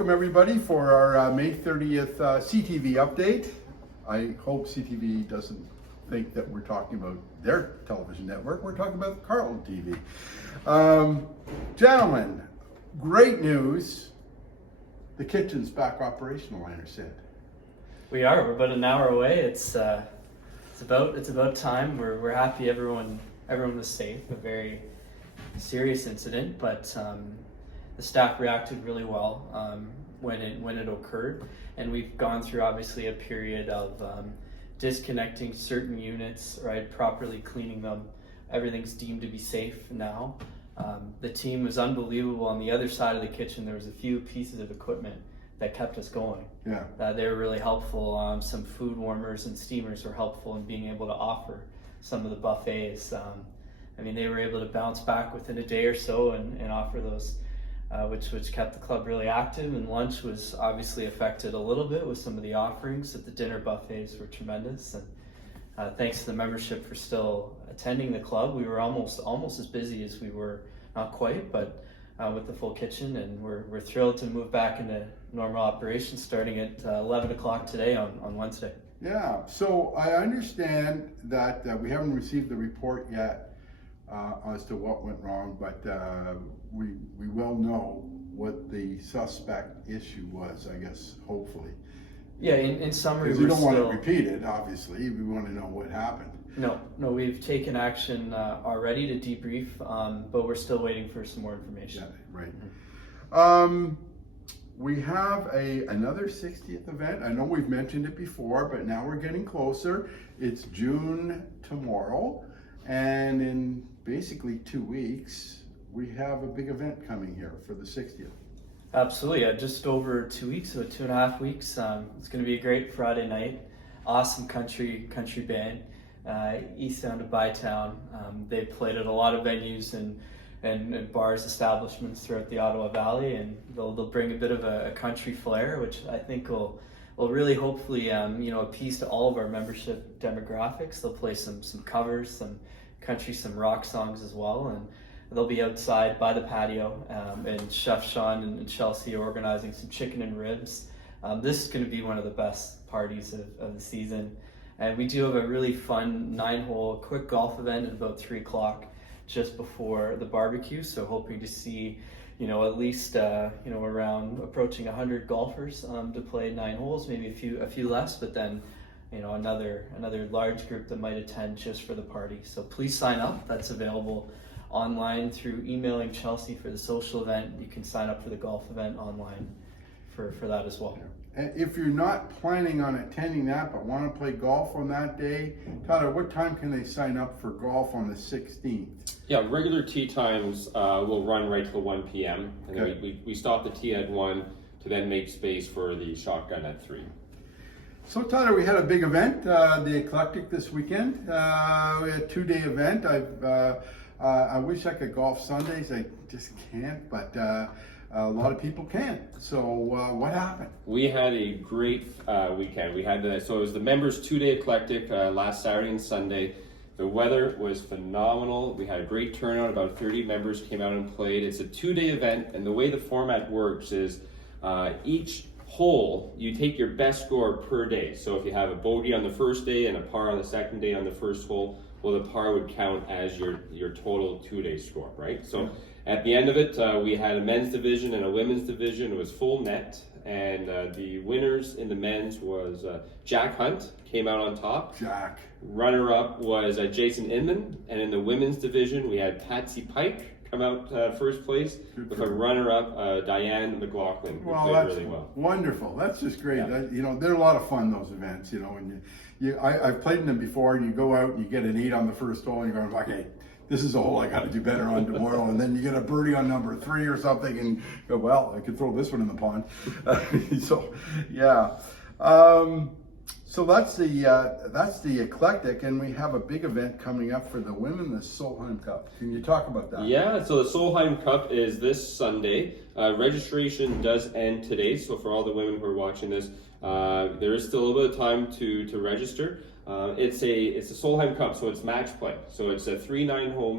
welcome everybody for our May 30th CTV update. I hope CTV doesn't think that we're talking about their television network. We're talking about Carleton TV. Gentlemen, great news. The kitchen's back operational, I understand. We are. We're about an hour away. It's about time. We're happy everyone was safe. A very serious incident, but the staff reacted really well when it occurred, and we've gone through obviously a period of disconnecting certain units, right, properly cleaning them. Everything's deemed to be safe now. The team was unbelievable. On the other side of the kitchen, there was a few pieces of equipment that kept us going. Yeah. They were really helpful. Some food warmers and steamers were helpful in being able to offer some of the buffets. They were able to bounce back within a day or so and offer those, which kept the club really active. And lunch was obviously affected a little bit with some of the offerings, but the dinner buffets were tremendous. And thanks to the membership for still attending the club. We were almost as busy as we were, not quite, but with the full kitchen, and we're thrilled to move back into normal operations starting at 11 o'clock today on Wednesday. Yeah, so I understand that we haven't received the report yet as to what went wrong, but we will know what the suspect issue was, I guess, hopefully. Yeah, in summary, because we don't want it repeated, obviously. We want to know what happened. No, we've taken action already to debrief, but we're still waiting for some more information. Yeah, right. We have another 60th event. I know we've mentioned it before, but now we're getting closer. It's June tomorrow, and in basically 2 weeks, we have a big event coming here for the 60th. Absolutely, just over 2 weeks, so 2.5 weeks. It's going to be a great Friday night. Awesome country band, East End of Bytown. They played at a lot of venues and bars, establishments throughout the Ottawa Valley, and they'll bring a bit of a country flair, which I think will really hopefully appease to all of our membership demographics. They'll play some covers, some country, some rock songs as well, and they'll be outside by the patio, and Chef Sean and Chelsea are organizing some chicken and ribs. This is going to be one of the best parties of the season. And we do have a really fun 9-hole quick golf event at about 3 o'clock just before the barbecue. So hoping to see, at least, around approaching 100 golfers to play 9 holes, maybe a few less, but then, another large group that might attend just for the party. So please sign up. That's available online through emailing Chelsea for the social event. You can sign up for the golf event online for that as well. And if you're not planning on attending that but want to play golf on that day, Tyler, what time can they sign up for golf on the 16th? Yeah, regular tee times will run right till 1 p.m. And okay. then we stop the tee at 1 to then make space for the shotgun at 3. So Tyler, we had a big event, the Eclectic this weekend. We had a 2-day event. I wish I could golf Sundays. I just can't, but a lot of people can. So what happened? We had a great weekend. We had so it was the members 2-day Eclectic last Saturday and Sunday. The weather was phenomenal. We had a great turnout. About 30 members came out and played. It's a 2-day event, and the way the format works is each hole, you take your best score per day. So if you have a bogey on the first day and a par on the second day on the first hole, well, the par would count as your total 2-day score, right? So at the end of it, we had a men's division and a women's division. It was full net, and the winners in the men's was Jack Hunt, came out on top. Jack. Runner-up was Jason Inman, and in the women's division, we had Patsy Pike come out first place with a runner-up, Diane McLaughlin, who played really well. Wonderful. That's just great. Yeah. They're a lot of fun, those events, and I've played in them before, and you go out and you get an 8 on the first hole, and you're going, okay, this is a hole I got to do better on tomorrow, and then you get a birdie on number 3 or something, and you go, well, I could throw this one in the pond. So, yeah. So that's the Eclectic, and we have a big event coming up for the women, the Solheim Cup. Can you talk about that? Yeah, so the Solheim Cup is this Sunday. Registration does end today, so for all the women who are watching this, there is still a little bit of time to register. It's a Solheim Cup, so it's match play. So it's a 3 6-hole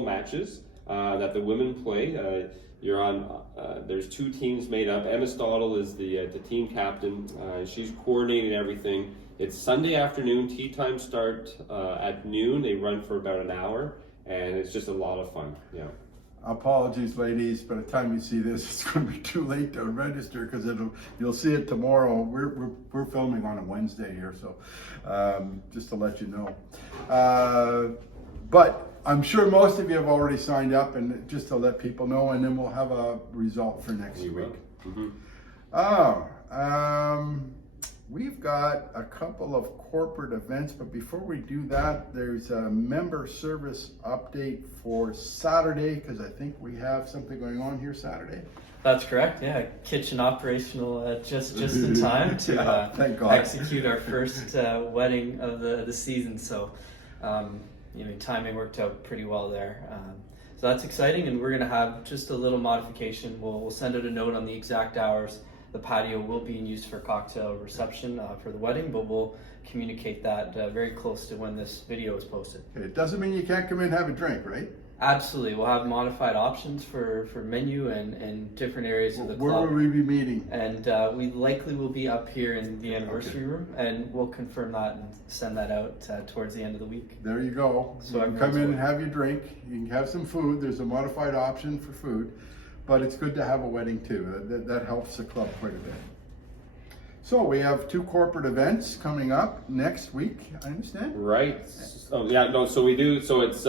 matches that the women play. You're on. There's 2 teams made up. Emma Stottle is the team captain. She's coordinating everything. It's Sunday afternoon. Tea time start at noon. They run for about an hour, and it's just a lot of fun. Yeah. Apologies, ladies. By the time you see this, it's going to be too late to register because you'll see it tomorrow. We're filming on a Wednesday here, so just to let you know. But I'm sure most of you have already signed up, and just to let people know, and then we'll have a result for next week. We've got a couple of corporate events, but before we do that, there's a member service update for Saturday, because I think we have something going on here Saturday. That's correct. Yeah, kitchen operational just in time to Yeah, thank God. execute our first wedding of the season. So, timing worked out pretty well there. So that's exciting, and we're going to have just a little modification. We'll send out a note on the exact hours. The patio will be in use for cocktail reception for the wedding, but we'll communicate that very close to when this video is posted. Okay, it doesn't mean you can't come in and have a drink, right? Absolutely. We'll have modified options for menu and different areas of the Where club. will we be meeting? And we likely will be up here in the anniversary room, and we'll confirm that and send that out towards the end of the week. There you go. So you can come in and have your drink. You can have some food. There's a modified option for food, but it's good to have a wedding too. That helps the club quite a bit. So we have 2 corporate events coming up next week, I understand? Right. So we do. So it's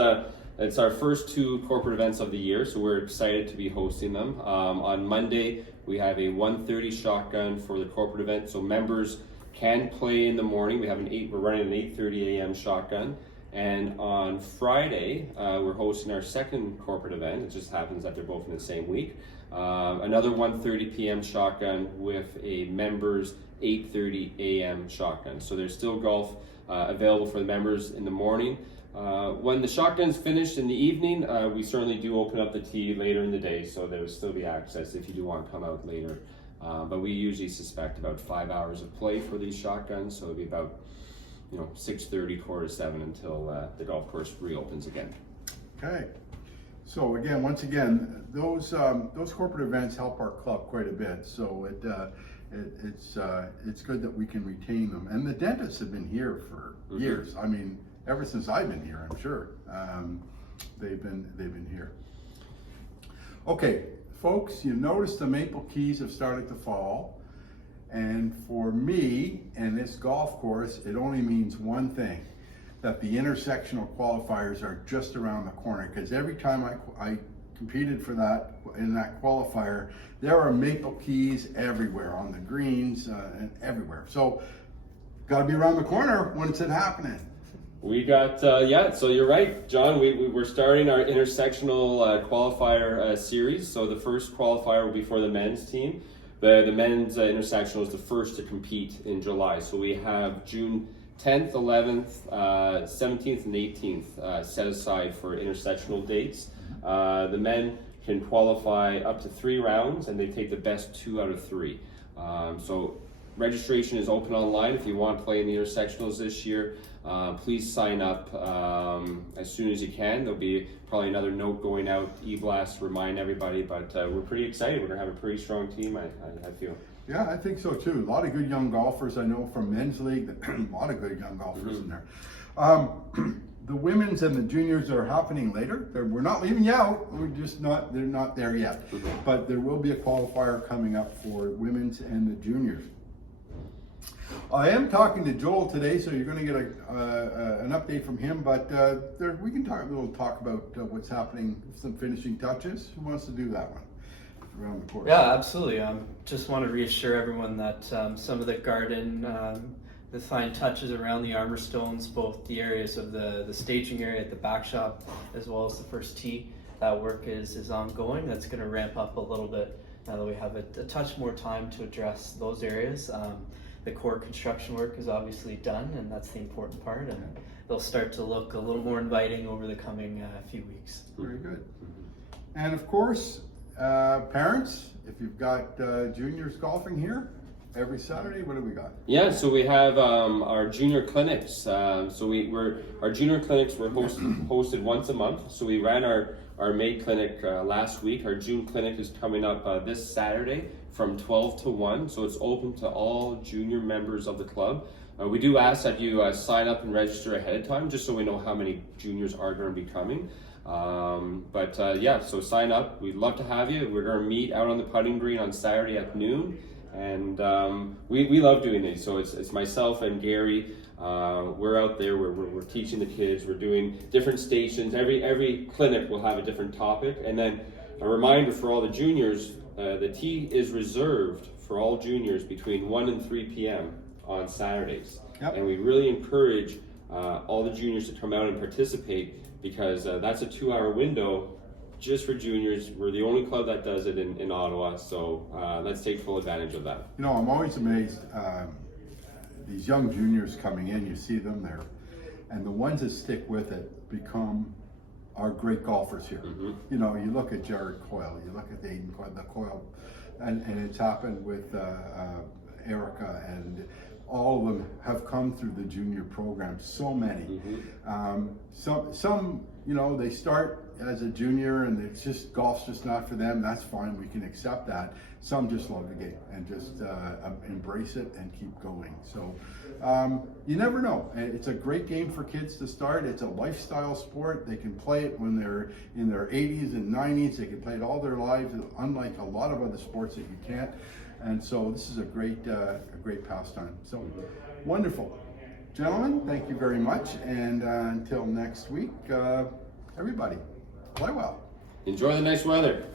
our first 2 corporate events of the year, so we're excited to be hosting them. On Monday, we have a 1:30 shotgun for the corporate event, so members can play in the morning. We're running an 8:30 a.m. shotgun. And on Friday, we're hosting our second corporate event. It just happens that they're both in the same week. Another 1:30 p.m. shotgun with a members 8:30 a.m. shotgun. So there's still golf available for the members in the morning. When the shotgun's finished in the evening, we certainly do open up the tee later in the day, so there will still be access if you do want to come out later. But we usually suspect about 5 hours of play for these shotguns, so it'll be about 6:30, 6:45 until the golf course reopens again. Okay. So again, once again, those corporate events help our club quite a bit. So it's good that we can retain them. And the dentists have been here for years. I mean, ever since I've been here, I'm sure they've been here. Okay, folks, you notice the maple keys have started to fall. And for me and this golf course, it only means one thing, that the intersectional qualifiers are just around the corner. Because every time I competed for that, in that qualifier, there are maple keys everywhere, on the greens and everywhere. So, got to be around the corner when it's happening. We got, so you're right, John. We're starting our intersectional qualifier series. So the first qualifier will be for the men's team. The men's intersectional is the first to compete in July. So we have June 10th, 11th, 17th, and 18th set aside for intersectional dates. The men can qualify up to 3 rounds, and they take the best 2 out of 3. So registration is open online. If you want to play in the intersectionals this year, please sign up as soon as you can. There'll be probably another note going out, e-blast, to remind everybody, but we're pretty excited. We're going to have a pretty strong team, I feel. Yeah, I think so too. A lot of good young golfers I know from men's league. A lot of good young golfers in there. The women's and the juniors are happening later. We're not leaving you out. We're just not. They're not there yet. But there will be a qualifier coming up for women's and the juniors. I am talking to Joel today, so you're going to get an update from him. But we can talk about what's happening, some finishing touches. Who wants to do that one? Around the course. Yeah, absolutely. Just want to reassure everyone that some of the garden, the fine touches around the armor stones, both the areas of the staging area at the back shop, as well as the first tee, that work is ongoing. That's going to ramp up a little bit now that we have a touch more time to address those areas. The core construction work is obviously done, and that's the important part, and they'll start to look a little more inviting over the coming few weeks. Very good. And of course, parents, if you've got juniors golfing here every Saturday, what do we got? Yeah, so we have our junior clinics. Our junior clinics were hosted once a month. So we ran our our May clinic last week. Our June clinic is coming up this Saturday from 12 to 1, so it's open to all junior members of the club. We do ask that you sign up and register ahead of time, just so we know how many juniors are going to be coming. Yeah, so sign up. We'd love to have you. We're going to meet out on the putting green on Saturday at noon, and we love doing these. So it's myself and Gary. We're out there. We're teaching the kids. We're doing different stations. Every clinic will have a different topic, and then a reminder for all the juniors: the tee is reserved for all juniors between 1 and 3 p.m. on Saturdays. Yep. And we really encourage all the juniors to come out and participate, because that's a 2-hour window just for juniors. We're the only club that does it in Ottawa, so let's take full advantage of that. You know, I'm always amazed, these young juniors coming in, you see them there, and the ones that stick with it become our great golfers here. Mm-hmm. You know, you look at Jared Coyle, you look at Aiden Coyle, and it's happened with Erica, and all of them have come through the junior program, so many. Mm-hmm. Some, you know, they start as a junior and it's just, golf's just not for them. That's fine, we can accept that. Some just love the game and just embrace it and keep going. So you never know. It's a great game for kids to start. It's a lifestyle sport. They can play it when they're in their 80s and 90s. They can play it all their lives, unlike a lot of other sports that you can't. And so this is a great pastime. So wonderful. Gentlemen, thank you very much. And until next week, everybody, play well. Enjoy the nice weather.